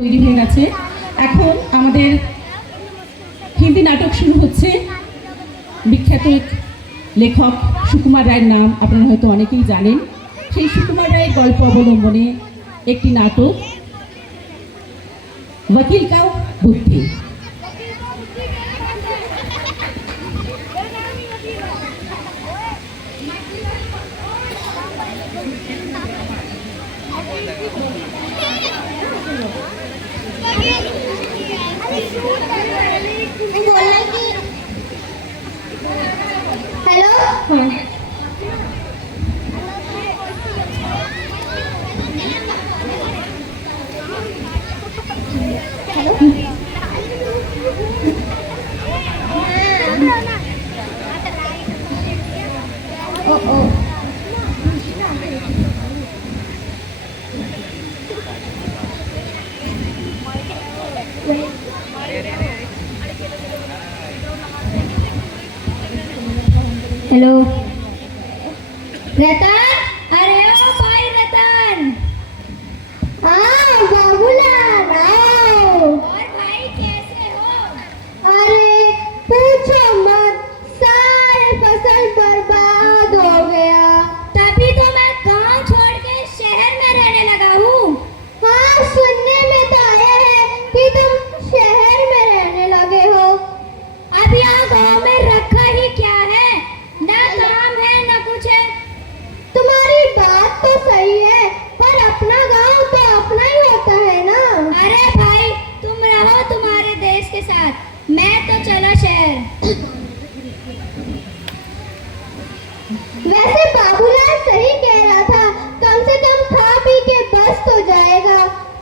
তৈরি হয়ে গেছে। এখন আমাদের হিন্দি নাটক শুরু হচ্ছে। বিখ্যাত লেখক সুকুমার রায়ের নাম আপনারা হয়তো অনেকেই জানেন। সেই সুকুমার রায়ের গল্প অবলম্বনে একটি নাটক वकील का बुद्धि। हेलो हेलो रतन, अरे ओ भाई रतन। हाँ बाबूलाल आओ। और भाई कैसे हो? अरे पूछो मत, सारे फसल बर्बाद हो गया। तभी तो मैं गांव छोड़ के शहर में रहने लगा हूँ। हाँ सुनने में तो आया है कि तुम शहर में रहने लगे हो। अब यहाँ गांव में रखा ही क्या है, ना काम है ना कुछ है। तुम्हारी बात तो सही है, पर अपना गांव तो अपना ही होता है ना। अरे भाई तुम रहो तुम्हारे देश के साथ, मैं तो चला शहर। वैसे बाबूलाल सही कह रहा था, कम से कम खा पी के बस तो जाएगा।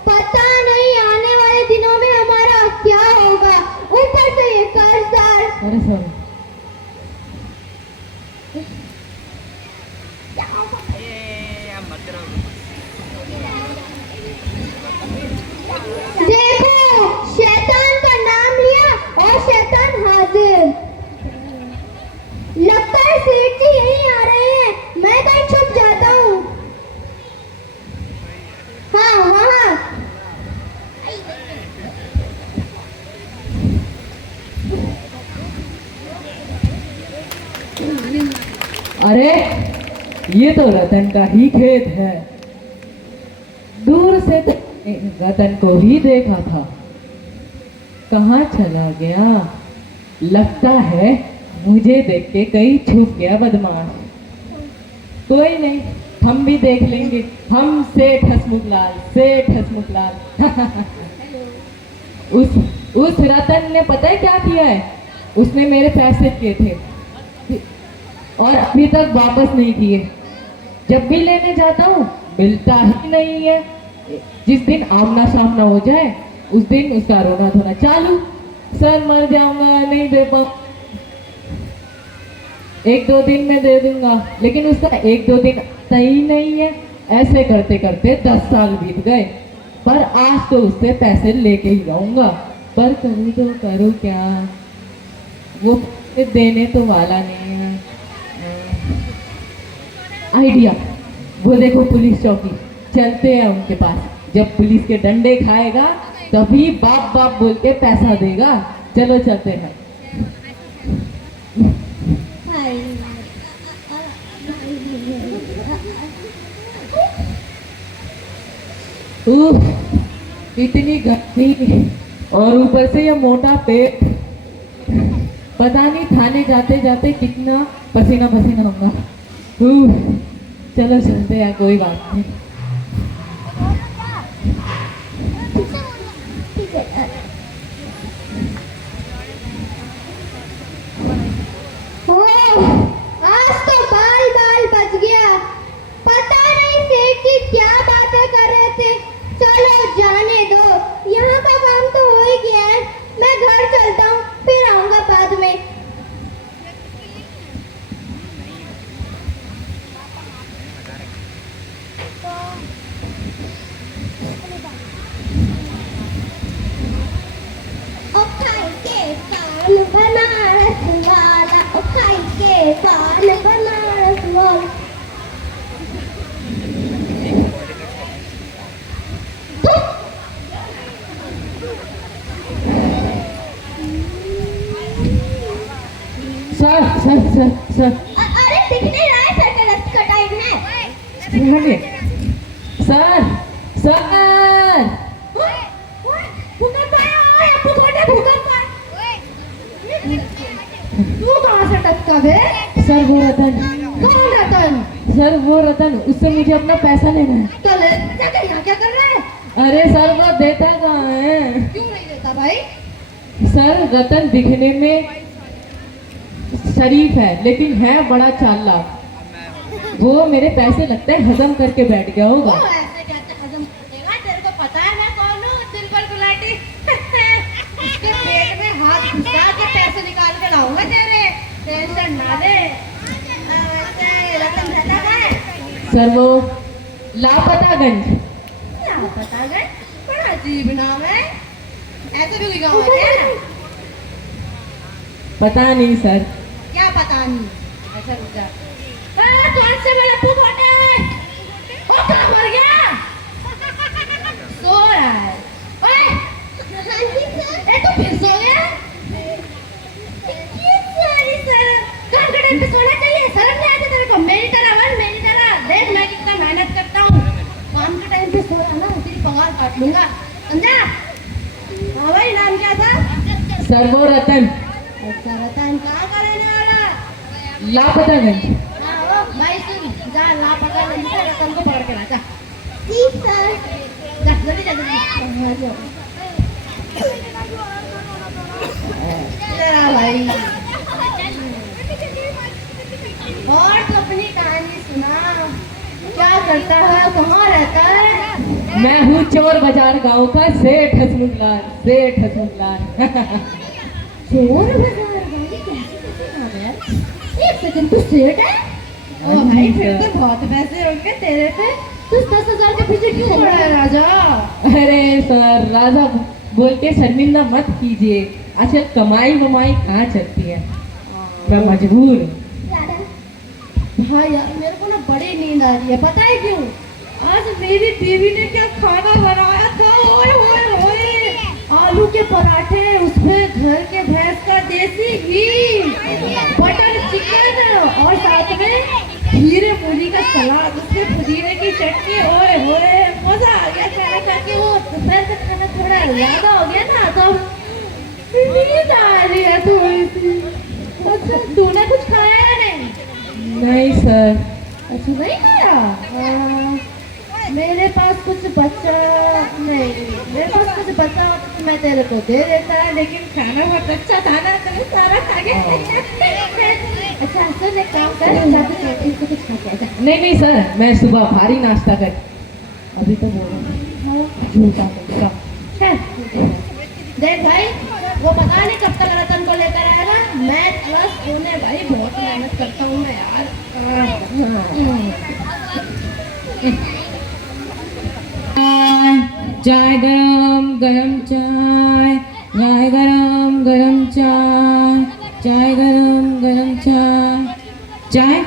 पता नहीं आने वाले दिनों में हमारा क्या होगा, ऊपर से ये कर्जदार। अरे सर देखो शैतान का नाम लिया और शैतान हाजिर। लगता है सेठ जी यहीं आ रहे हैं, मैं कहीं छुप जाता हूँ। हाँ वहाँ। अरे ये तो रतन का ही खेत है। दूर से तो रतन को ही देखा था, कहाँ चला गया? लगता है मुझे देख के कहीं छुप गया बदमाश। कोई नहीं, हम भी देख लेंगे। हम सेठ हसमुख लाल उस रतन ने पता है क्या किया है? उसने मेरे पैसे किए थे और अभी तक वापस नहीं किए। जब भी लेने जाता हूँ मिलता ही नहीं है। जिस दिन आमना सामना हो जाए उस दिन उसका रोना धोना चालू। सर मर जाऊंगा, नहीं दे पाऊँ, 1-2 दिन में दे दूंगा, लेकिन उसका 1-2 दिन आता ही नहीं है। ऐसे करते करते 10 साल बीत गए, पर आज तो उससे पैसे लेके ही रहूंगा। पर करूँ तो करूँ क्या, वो देने तो वाला नहीं है। आइडिया, वो देखो पुलिस चौकी, चलते हैं उनके पास। जब पुलिस के डंडे खाएगा तभी बाप बाप बोल के पैसा देगा। चलो चलते हैं। इतनी गर्मी और ऊपर से ये मोटा पेट, पता नहीं थाने जाते जाते कितना पसीना पसीना होगा। चलो चलते हैं, कोई बात नहीं। आज तो बाल बाल बच गया। पता नहीं सेठ जी क्या बातें कर रहे थे। चलो जाने दो, यहाँ का काम तो हो ही गया है। मैं घर चलता हूँ, फिर आऊंगा बाद में। बनारस वाला, ओ खाई के पान बनारस वाला। सर अरे दिख नहीं रहा है, सर का रक्त का टाइम है। सर सर भूकंप आया, ओए अपू छोटे भूकंप आया। तू कहाँ से टपका बे? सर वो रतन, कौन रतन? सर वो रतन, उससे मुझे अपना पैसा लेना है। तो ले जा के यहाँ क्या कर रहा है? अरे सर वो देता कहाँ है? क्यों नहीं देता भाई? सर रतन दिखने में शरीफ है लेकिन है बड़ा चालाक। वो मेरे पैसे लगता है हजम करके बैठ गया वो होगा। ऐसे कैसे हजम कर देगा? तेरे को पता है मैं कौन हूँ? दिल पर गुलाटी। उसके पेट में हाथ घुसा के पैसे निकाल के लाऊंगा तेरे। टेंशन ना ले। वैसे रतन रहता कहाँ है? सर वो लापतागंज। क्या पता गए? बड़ा अजीब नाम है। ऐसे भी कोई गाँव है क्या? पता नहीं सर। क्या पता नहीं? ऐसा रुक जा। कौन से मेरा पुत होते हैं? ओ कहाँ मर गया? सो रहा है। ओए! ए तो फिर सो गया? ये सारी सर काम के टाइम पे सोना चाहिए। शर्म नहीं आती तेरे को? मेरी तरह बन, मेरी तरह देख मैं कितना मेहनत करता हूँ। काम के टाइम पे सो रहा ना, तेरी पगार काट लूंगा, समझा? हाँ भाई, नाम क्या था? सर वो रतन अच्छा रतन, कहाँ का रहने वाला? लापतागंज। हाँ वो भाई सुन, जा लापता नहीं से रतन को पकड़ के ला जा। ठीक सर। जा जल्दी जा जल्दी। तेरा भाई। और तो अपनी कहानी सुना। क्या करता है? कहाँ रहता है? मैं हूँ चोर बाजार गांव का सेठ हसमुखलाल, सेठ हसमुखलाल। चोर बाजार भाई, कैसे नाम है यार? एक सेकंड, तू सेठ है? ओ भाई फिर तो बहुत पैसे होंगे तेरे पे। तू 10,000 के पीछे क्यों पड़ा है राजा? अरे सर राजा बोल के शर्मिंदा मत कीजिए। अच्छा कमाई वमाई कहाँ चलती है, मैं मजबूर हूँ। हाँ यार मेरे को ना बड़ी नींद आ रही है, पता है क्यों? आज मेरी बीवी ने क्या खाना बनाया था, ओए ओए ओए, आलू के पराठे, उसमें घर के भैंस का देसी घी, बटर चिकन और साथ में खीरे मूली का सलाद, उसमें पुदीने की चटनी। ओए ओए मजा आ गया खाना खा के। वो दोपहर का खाना थोड़ा ज्यादा हो गया ना, तो नींद आ रही है थोड़ी सी। अच्छा तूने कुछ खाया या नहीं? नहीं सर। अच्छा नहीं खाया? मेरे पास कुछ बचा नहीं, मेरे पास कुछ बचा होता तो मैं तेरे को दे देता, लेकिन खाना बहुत अच्छा था ना, तो सारा खा गया। अच्छा सुन एक काम कर, जाके कैंटीन से कुछ खा के आजा। नहीं नहीं सर, मैं सुबह भारी नाश्ता कर, अभी तो बोल रहा हूँ झूठा पक्का। है। देख भाई, वो पता नहीं कब तक रतन को लेकर आएगा। मैं बस उन्हें भाई बहुत मेहनत करता हूँ मैं यार। चाय गरम गरम चाय, चाय गरम गरम चाय, चाय गरम गरम चाय। चाय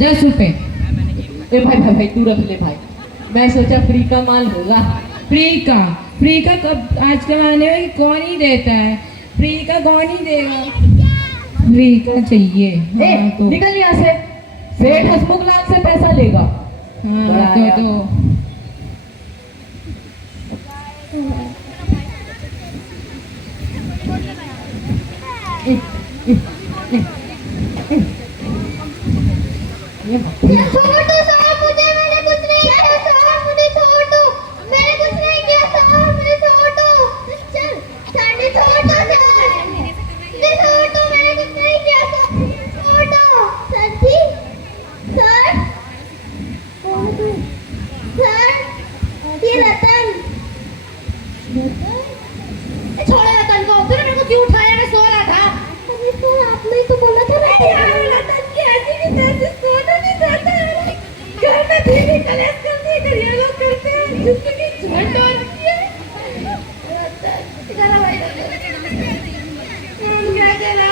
10 रुपए। ए भाई भाई भाई तू रख ले भाई, मैं सोचा फ्री का माल होगा। फ्री का कब आज के जमाने में कौन ही देता है? फ्री का कौन ही देगा? फ्री का चाहिए। ए हाँ तो निकल यहाँ से, सेठ हसमुखलाल से पैसा लेगा। हाँ तो छोड़ दो साहब मुझे, मैंने कुछ नहीं किया साहब, मुझे छोड़ दो, मैंने कुछ नहीं किया साहब, मुझे छोड़ दो। चल चांदी छोड़ दो साहब, मुझे छोड़ दो, मैंने कुछ नहीं किया साहब, छोड़ दो। सर जी, सर कौन है? सर ये रतन। छोड़ो रतन को, तूने मेरे को क्यों उठाया? मैं सो रहा था। अरे सर आपने ही तो बोला था ना यार रतन की ऐसी की तैसी सोना नहीं देता है। घर में भी कलेश करते हैं, ये लोग करते हैं, जिंदगी झंड हो रखी है। रतन चलो भाई, क्या कहना?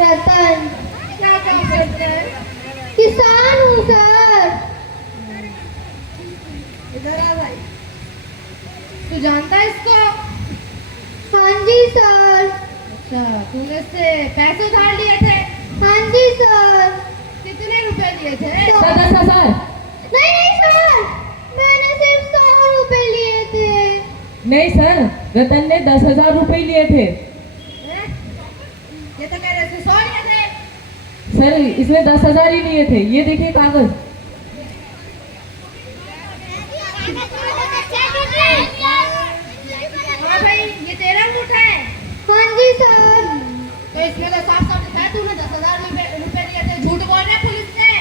रतन क्या काम करते हैं? किसान हूँ सर। इधर आ भाई, तू जानता है इसको? हाँ जी सर। अच्छा तूने इससे पैसे उधार लिए थे? हाँ जी सर। कितने रुपए लिए थे? सर 10,000। नहीं नहीं सर, मैंने सिर्फ 100 रुपए लिए थे। नहीं सर, रतन ने 10,000 रुपए लिए थे। ये तो कह रहे थे 100 लिए थे। सर इसने 10,000 ही लिए थे, ये देखिए कागज। हाँ भाई, ये तेरा अंगूठ है? हाँ जी सर। तो इसमें तो साफ साफ लिखा है तूने 10,000 रुपए लिए थे। झूठ बोल रहे पुलिस ने।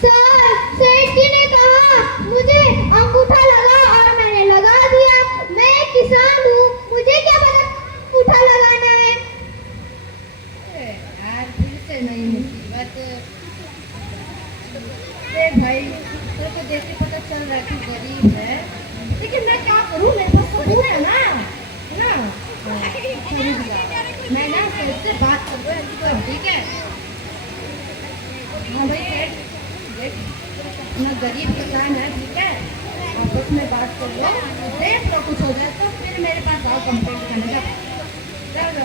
सर, सेठ जी ने कहा मुझे अंगूठा लगा और मैंने लगा दिया। मैं किसान हूँ, मुझे क्या पता अंगूठा लगाना है। यार फिर से नई मुसीबत। भाई तेरे को देख के पता चल रहा है कि गरीब है, लेकिन मैं क्या करूँ, मेरे पास सबूत है ना। मैं ना सेठ से बात कर रहा हूँ, ठीक है? हाँ भाई सेठ, देख अपना गरीब किसान है, ठीक है? आपस में बात कर लो, देख लो कुछ हो जाए तो फिर मेरे पास आओ कंप्लेंट करने का। चलो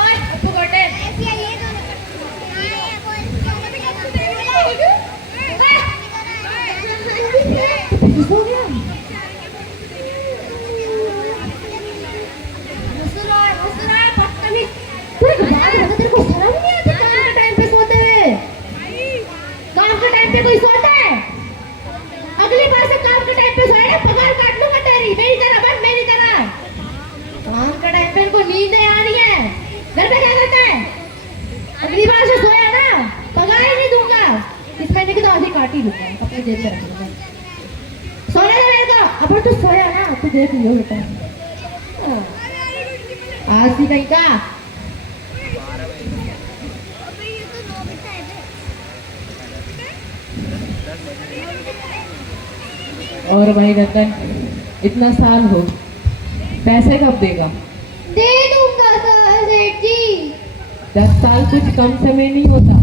ओए फुगोटे, हो गया मुसरा बदतमीज। तेरे बात बता, तेरे को शर्म नहीं आती? काम के टाइम पे सोते हैं, काम के टाइम पे कोई सोता है? अगली बार से काम के टाइम पे सोएगा, पगार काट लूंगा तेरी, मेरी तरह बस, मेरी तरह। काम के टाइम पे इनको नींदें आ रही है, घर पे क्या करता है? अगली बार से सोया ना, पगार ही नहीं दूंगा। इस महीने की तो आधी काट ही दूंगा, अपने जेब में रख लूंगा। सोने दे मेरे को। अब तू सोया ना, तू देख लियो बेटा। आज ही कहीं का और भाई रतन, इतना साल हो, पैसे कब देगा? दे दूंगा सर सेठ जी। 10 साल कुछ कम समय नहीं होता।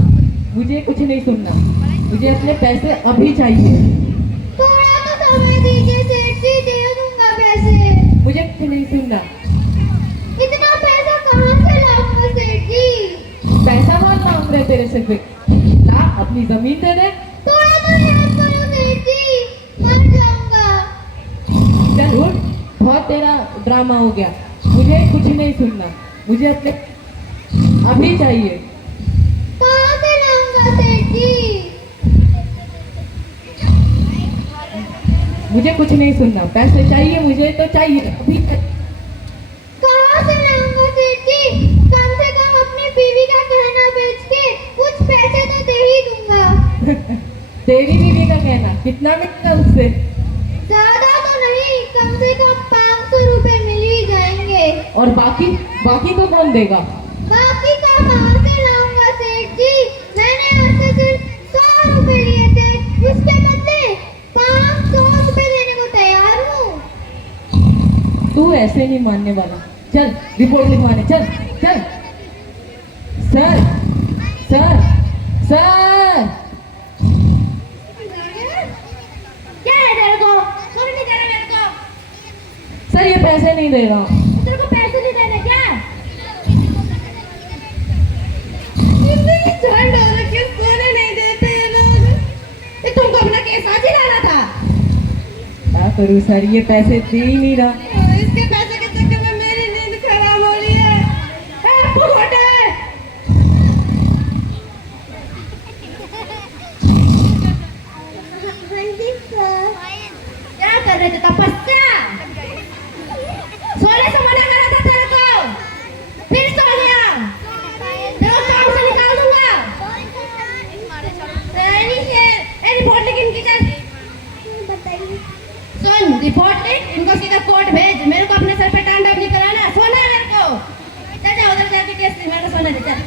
मुझे कुछ नहीं सुनना, मुझे अपने पैसे अभी चाहिए। थोड़ा तो समय दीजिए सेठ जी, दे दूंगा पैसे। मुझे कुछ नहीं सुनना। इतना पैसा कहाँ से लाऊंगा सेठ जी? पैसा मार मांग रहे तेरे से फिर? ला अपनी जमीन दे दे। थोड़ा तो हेल्प करो सेठ जी, मर जाऊंगा। चल उठ, बहुत तेरा ड्रामा हो गया। मुझे कुछ नहीं सुनना, मुझे अपने अभी चाहिए। कहाँ से लाऊंगा सेठ जी? मुझे कुछ नहीं सुनना, पैसे चाहिए, मुझे तो चाहिए अभी। कहाँ से लाऊंगा सेठ जी? कम से कम अपनी बीवी का गहना बेच के कुछ पैसे तो दे ही दूंगा। तेरी बीवी का कहना कितना मिलता उससे? ज्यादा तो नहीं, कम से कम 500 रुपए मिल ही जाएंगे। और बाकी बाकी तो कौन देगा? बाकी का कहाँ से लाऊंगा सेठ जी? मैंने उससे सिर्फ 100 रुपए लिए थे, उसके बदले 500 रुपए देने को तैयार हूँ। तू ऐसे नहीं मानने वाला। चल रिपोर्ट लिखवाने, चल चल। सर सर सर, क्या है तेरे को? सुन नहीं दे रहा मेरे को? सर ये पैसे नहीं दे रहा। तेरे को पैसे नहीं देने क्या? ठंड हो रखी है, सोने नहीं देते ये लोग। ये तुमको अपना केस आज ही लाना था। क्या करूँ सर, ये पैसे दे ही नहीं रहा। इसके पैसे के चक्कर में मेरी नींद खराब हो रही है। फुगोटे, क्या कर रहे थे? तपस्या? सोने से मना करा था तेरे को, फिर सो गया। तेरे को काम से निकाल दूंगा। रिपोर्ट लिख इनकी, चल सुन, रिपोर्ट लिख, इनको सीधा कोर्ट भेज। मेरे को अपने सर पे टांडव नहीं कराना, सोना है मेरे को। चल जा उधर जाके केस लिख, मेरे को सोने दे, चल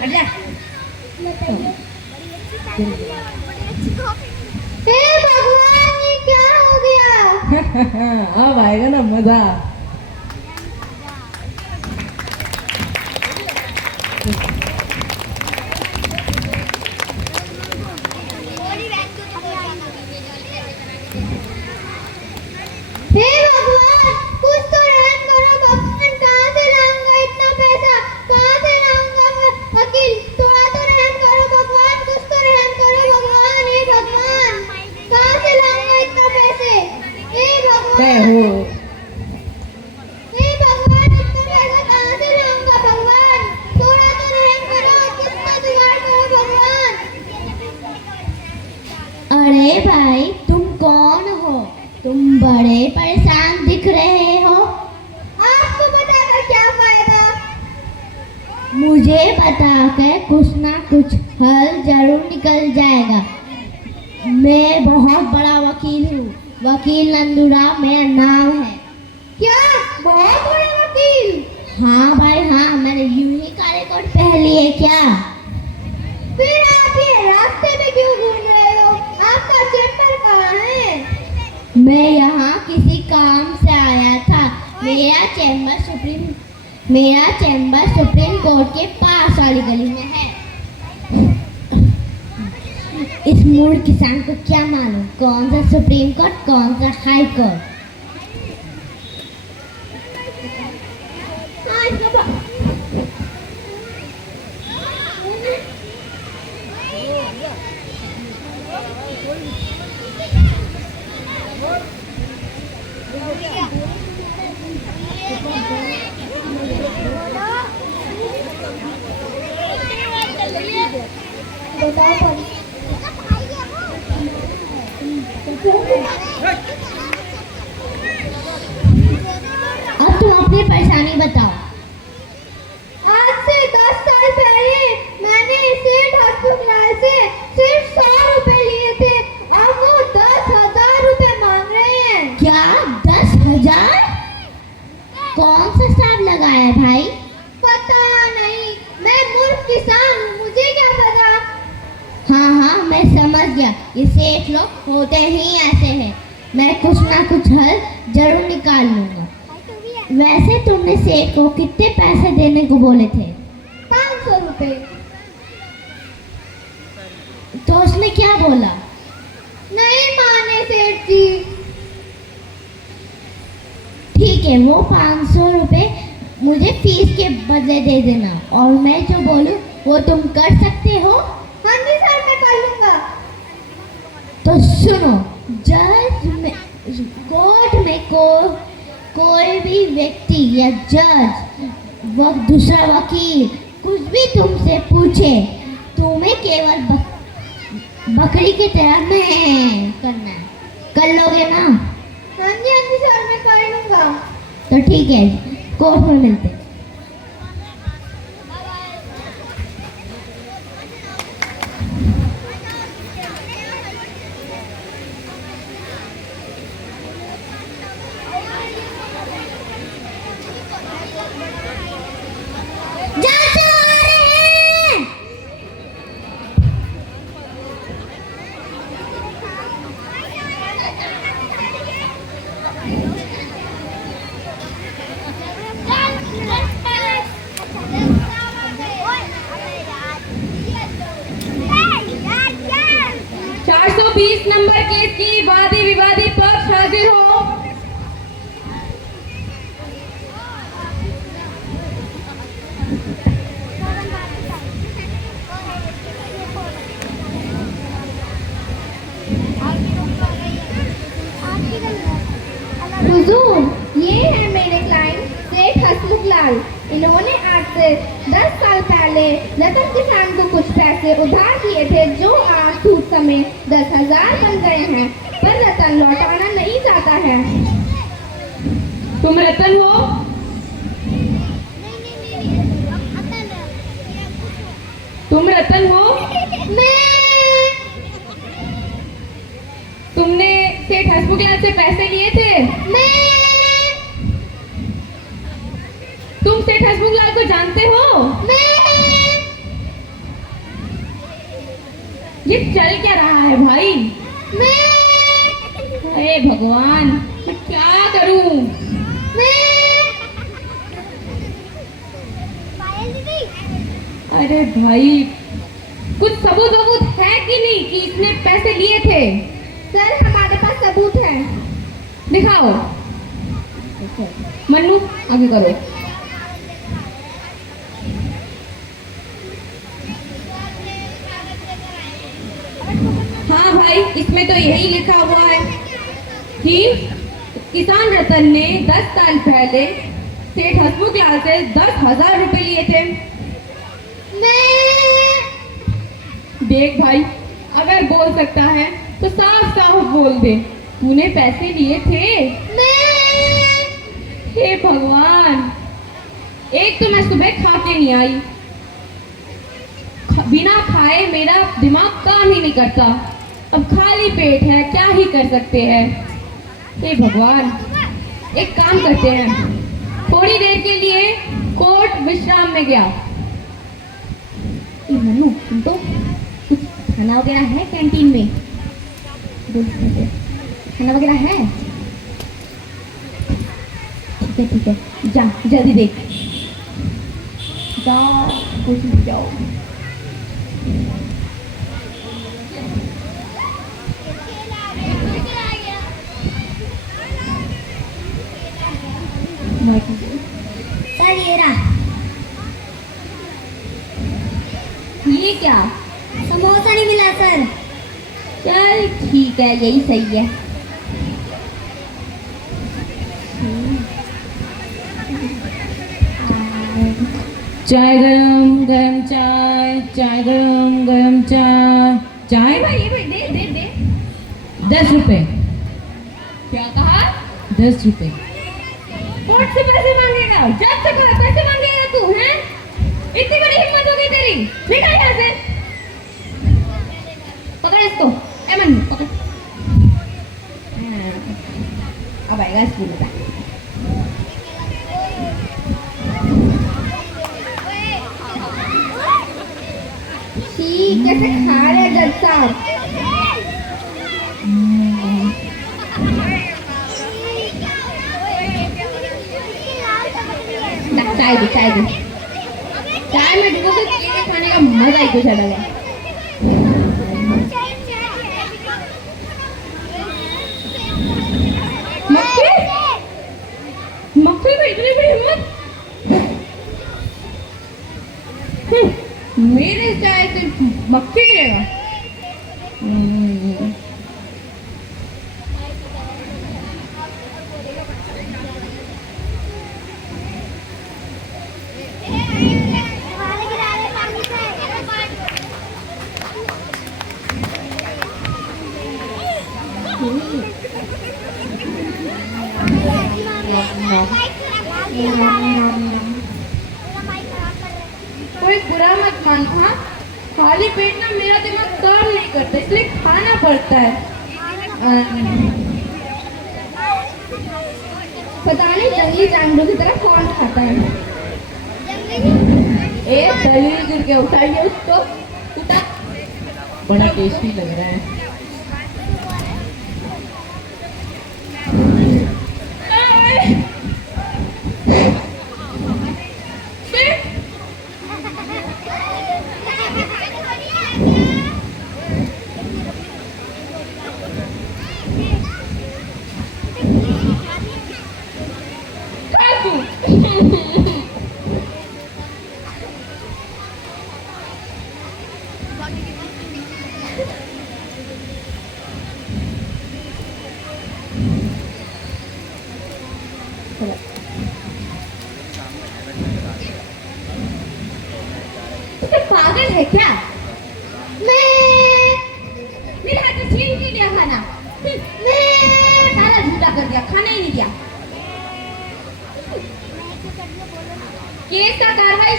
हट जा। हे भगवान, ये क्या हो गया? अब आएगा ना मजा। हे भगवान, कुछ तो रहम करो भगवान, कहाँ से लाऊंगा इतना पैसा? मैं हूँ। हे भगवान, इतना पैसा कहाँ से लाऊंगा भगवान? थोड़ा तो रहम करो, कितना जुगाड़ करो भगवान। अरे भाई, तुम कौन हो? तुम बड़े परेशान दिख रहे हो। आपको बताकर क्या फायदा? मुझे बताकर कुछ ना कुछ हल जरूर निकल जाएगा। मैं बहुत बड़ा वकील हूँ, वकील नंदूराम मेरा नाम है। क्या? बहुत बड़ा वकील? हाँ भाई हाँ, मैंने यूं ही काले कोट पहन लिए क्या? फिर आप ये रास्ते में क्यों घूम रहे हो? आपका चैम्बर कहाँ है? मैं यहाँ किसी काम से आया था। मेरा चैम्बर सुप्रीम कोर्ट के पास वाली गली में है। इस मूर्ख किसान को क्या मालूम कौन सा सुप्रीम कोर्ट, कौन सा हाई कोर्ट। अब तुम अपनी परेशानी बताओ। आज से 10 साल पहले मैंने सेठ हसमुखलाल से सिर्फ 100 रुपए लिए थे। अब वो 10,000 रुपए मांग रहे हैं। क्या? 10,000? कौन सा हिसाब लगाया है भाई? पता नहीं, मैं मूर्ख किसान हूँ, मुझे क्या पता। हाँ हाँ, मैं समझ गया, ये सेठ लोग होते ही ऐसे हैं। मैं कुछ ना कुछ हल जरूर निकाल लूंगा। वैसे तुमने सेठ को कितने पैसे देने को बोले थे? 500 रुपए। तो उसने क्या बोला? नहीं माने सेठ जी। ठीक है, वो 500 रुपए मुझे फीस के बदले दे देना, और मैं जो बोलूं वो तुम कर सकते हो? हाँ जी सर, मैं कर लूंगा। तो सुनो, कोर्ट में कोई भी व्यक्ति या जज दूसरा वकील कुछ भी तुमसे पूछे, तुम्हें केवल बकरी की तरह में करना है। कर लोगे ना? हाँ जी सर, मैं कर लूंगा। तो ठीक है, कोर्ट में मिलते हैं। नंबर केस की वादी विवादी पक्ष हाजिर हो। हुजूर, ये है मेरे क्लाइंट सेठ हसमुखलाल। इन्होंने आज से 10 साल पहले रतन किसान को कुछ पैसे उधार दिए थे, जो आज सूद समेत 10,000 बन गए हैं, पर रतन लौटाना नहीं चाहता है। तुम रतन हो? तुम रतन हो? मैं। तुमने सेठ हसमुखलाल से पैसे लिए थे? मैं। तुम सेठ हसमुखलाल को जानते हो? मैं। ये चल क्या रहा है भाई? मैं। अरे भगवान, मैं क्या करूं? अरे भाई, कुछ सबूत है कि नहीं कि इसने पैसे लिए थे? सर, हमारे पास सबूत है। दिखाओ। मन्नू, आगे करो। हाँ भाई, इसमें तो यही लिखा हुआ है कि किसान रतन ने 10 साल पहले सेठ हसमुख लाल से 10,000 रुपए लिए थे। मैं देख भाई, अगर बोल सकता है तो साफ साफ बोल दे, तूने पैसे लिए थे? हे भगवान, एक तो मैं सुबह खा के नहीं आई, बिना खाए मेरा दिमाग काम ही नहीं करता, अब खाली पेट है, क्या ही कर सकते हैं। हे भगवान, एक काम करते हैं, थोड़ी देर के लिए कोर्ट विश्राम में गया। मनु, तुम तो कुछ खाना वगैरह है कैंटीन में? खाना वगैरह है? ठीक है, जा जल्दी देख, जाओ कुछ जाओ। सर ये रहा। ये क्या? समोसा नहीं मिला सर। चल ठीक है, यही सही है। चाय गरम गरम चाय, चाय गरम गरम चाय। चाय भाई, ये दे दे दे। 10 रुपए। क्या कहा? 10 रुपए। कोर्ट से पैसे मांगेगा? जज से कहा पैसे मांगेगा तू, हैं? इतनी बड़ी हिम्मत हो गई तेरी? निकल यहाँ से। पकड़ इसको, एमन पकड़। अब आएगा स्कूल में। कैसे खा रहे जज साहब? चाय दे, चाय दे। चाय में डूबो तो केले खाने का मजा ही कुछ अलग है। मक्खी? मक्खी में इतनी बड़ी हिम्मत? मेरे चाय से मक्खी गिरेगा? कोई बुरा मत मान, हाँ? खाली पेट ना मेरा दिमाग काम नहीं करता, इसलिए खाना पड़ता है। पता नहीं जंगली जानवरों की तरह कौन खाता है। एक दलील गिर के उठाइए उसको, उठा। बड़ा टेस्टी लग रहा है। पागल है क्या? मेरे हाथ से छीन के दिया खाना। सारा झूठा कर दिया, खाना ही नहीं दिया। केस का कार्रवाई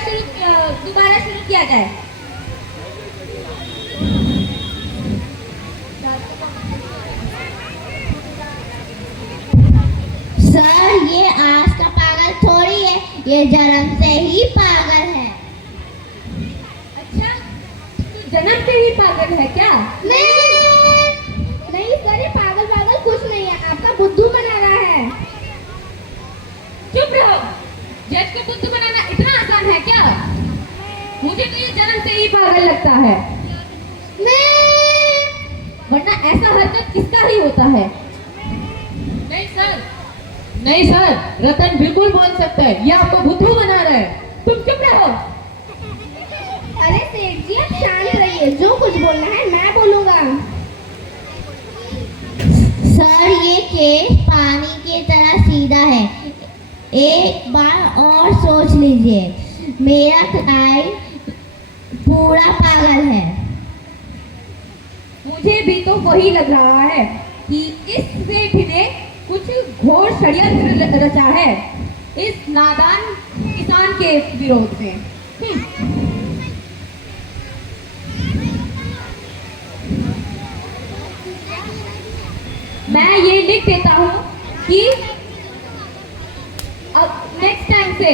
दोबारा शुरू किया जाए। सर ये आज का पागल थोड़ी है, ये जन्म से ही पागल है। अच्छा, तू जन्म से ही पागल है क्या? नहीं सर, ये पागल कुछ नहीं है, आपका बुद्धू बना रहा है। चुप रहो। जज को बुद्धू बनाना इतना आसान है क्या? मुझे तो ये जन्म से ही पागल लगता है, वरना ऐसा हरकत किसका ही होता है। नहीं सर, रतन बिल्कुल बोल सकता है, ये आपको बुद्धू बना रहा है। तुम चुप रहो। अरे सेठ जी आप शांत रहिए, जो कुछ बोलना है मैं बोलूंगा। सर ये केस पानी के सीधा है। एक बार और सोच लीजिए, मेरा क्लाइंट पूरा पागल है। मुझे भी तो वही लग रहा है कि इस सेठ ने कुछ घोर षड्यंत्र रचा है इस नादान किसान के विरोध में। मैं ये लिख देता हूँ कि अब नेक्स्ट टाइम से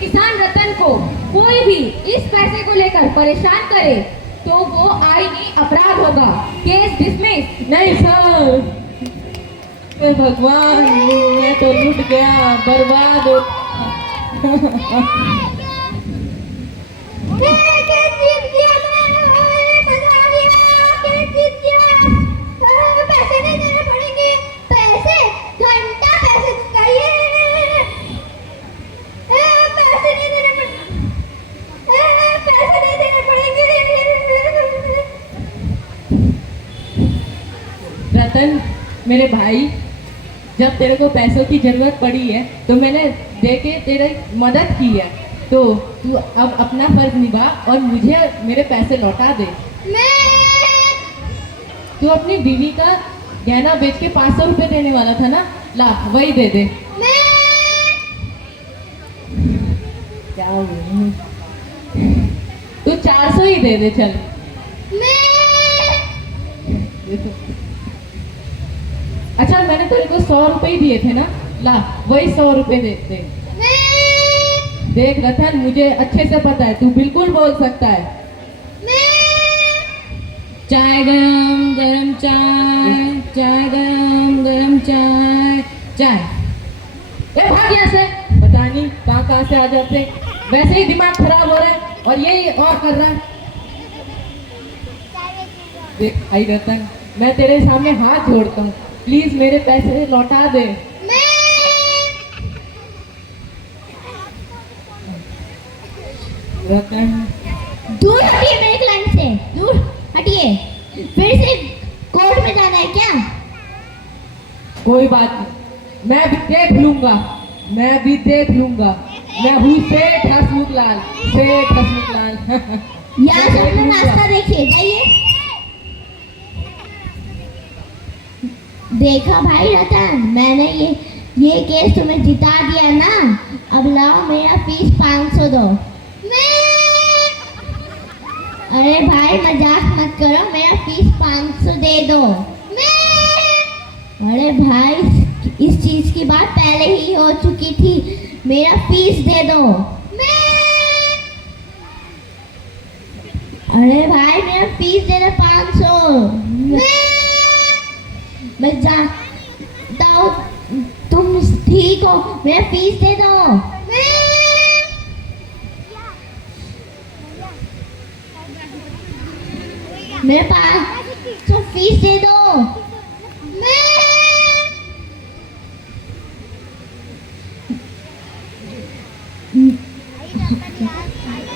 किसान रतन को कोई भी इस पैसे को लेकर परेशान करे तो वो आईनी अपराध होगा। Case dismiss. नहीं सर, हे भगवान, मैं तो लूट गया, बर्बाद हो। केस जीत गया मैं, बता दिया, केस जीत गया। पैसे नहीं देने पड़ेंगे, पैसे घंटा पैसे चाहिए। पैसे नहीं देने पैसे नहीं देने पड़ेंगे। रतन मेरे भाई, जब तेरे को पैसों की जरूरत पड़ी है तो मैंने देके तेरे मदद की है, तो तू अब अपना फर्ज निभा और मुझे मेरे पैसे लौटा दे। तू अपनी बीवी का गहना बेच के 500 रुपए देने वाला था ना, ला वही दे दे। क्या हो गया? तू 400 ही दे दे, चल। अच्छा, मैंने तेरे को 100 रुपए ही दिए थे ना, ला वही 100 रुपए दे दे। देख रतन, मुझे अच्छे से पता है, तू बिल्कुल बोल सकता है। चाय गरम गरम चाय, चाय गरम गरम चाय, चाय। ए भाग यहाँ से, पता नहीं कहाँ से आ जाते, वैसे ही दिमाग खराब हो रहा है और यही और कर रहा है। देख आई रतन, मैं तेरे सामने हाथ जोड़ता हूँ, प्लीज मेरे पैसे लौटा दे। रतन, दूर हटिए मेरे क्लाइंट से, दूर हटिए। फिर से कोर्ट में जाना है क्या? कोई बात नहीं, मैं भी देख लूंगा, मैं भी देख लूंगा। मैं हूँ सेठ हसमुखलाल, सेठ हसमुखलाल। यहाँ से अपना नाश्ता देखिए, जाइए। देखा भाई रतन, मैंने ये केस तुम्हें जिता दिया ना। अब लाओ मेरा फीस 500 दो। अरे भाई मजाक मत करो, मेरा फीस 500 दे दो। अरे भाई, इस चीज की बात पहले ही हो चुकी थी, मेरा फीस दे दो। अरे भाई मेरा फीस दे दो 500। मैं जाओ, तुम ठीक हो, मेरा फीस दे दो। मेरे पास तो फीस दे दो।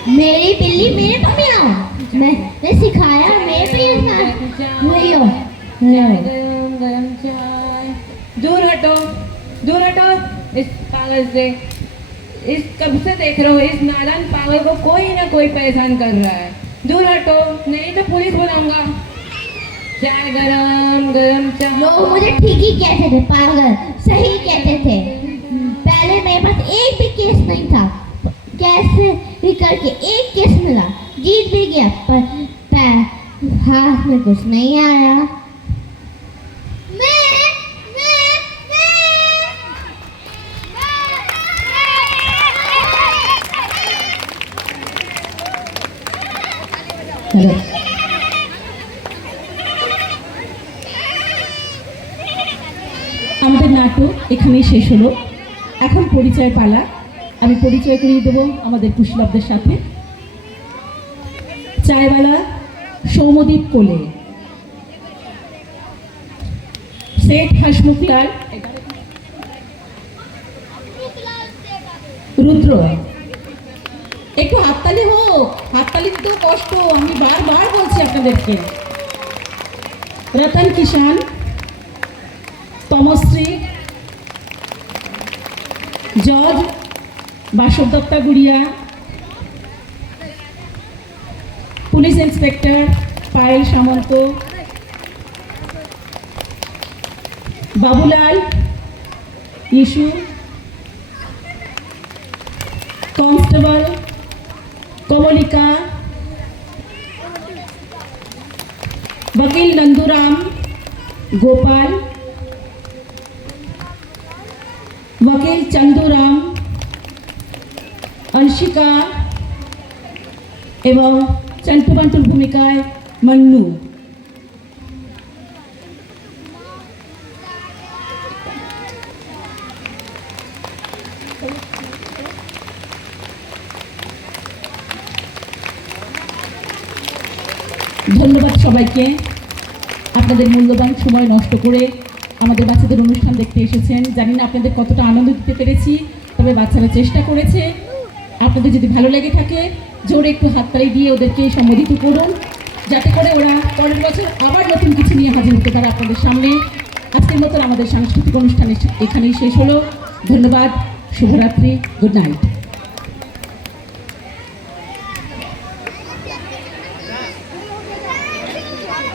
मेरी बिल्ली मेरे पे भी आओ, मैं सिखाया, मेरे पे ही हो। गरम गरम चाय। दूर हटो, दूर हटो इस पागल से। इस कब से देख रहे हो, इस नादान पागल को कोई ना कोई परेशान कर रहा है। दूर हटो, नहीं तो पुलिस बुलाऊंगा। चाय गरम गरम चाय। लोग मुझे ठीक ही कहते थे, पागल सही कहते थे। पहले मेरे पास एक भी केस नहीं था, कैसे भी करके एक केस मिला, जीत भी गया, पर हाथ में कुछ नहीं आया। হ্যালো আমাদের নাটক এখানেই শেষ হলো। এখন পরিচয় পালা। আমি পরিচয় করিয়ে দেব আমাদের কুশলবদের সাথে। চায়ওয়ালা সৌমদীপ কোলে, সেঠ হাসমুখলাল, রুদ্র। একটু হাততালি হোক, হাততালি তো কষ্ট, আমি বারবার বলছি আপনাদেরকে। রতন কিষান, তমশ্রী, জজ বাসব দত্তা গুড়িয়া, পুলিশ ইন্সপেক্টর পায়েল সামন্ত, বাবুলাল ইস্যু, কনস্টেবল কমলিকা, वकील नंदूराम गोपाल, वकील चंदूराम, अंशिका एवं चंटू बंटुर भूमिकाय मन्नू। ধন্যবাদ সবাইকে, আপনাদের মূল্যবান সময় নষ্ট করে আমাদের বাচ্চাদের অনুষ্ঠান দেখতে এসেছেন। জানি না আপনাদের কতটা আনন্দ দিতে পেরেছি, তবে বাচ্চারা চেষ্টা করেছে। আপনাদের যদি ভালো লেগে থাকে জোরে একটু হাততালি দিয়ে ওদেরকে সম্বোধিত করুন, যাতে করে ওরা পরের বছর আবার নতুন কিছু নিয়ে হাজির হতে পারে আপনাদের সামনে। আজকের মতন আমাদের সাংস্কৃতিক অনুষ্ঠান এখানেই শেষ হলো। ধন্যবাদ, শুভরাত্রি, গুড নাইট।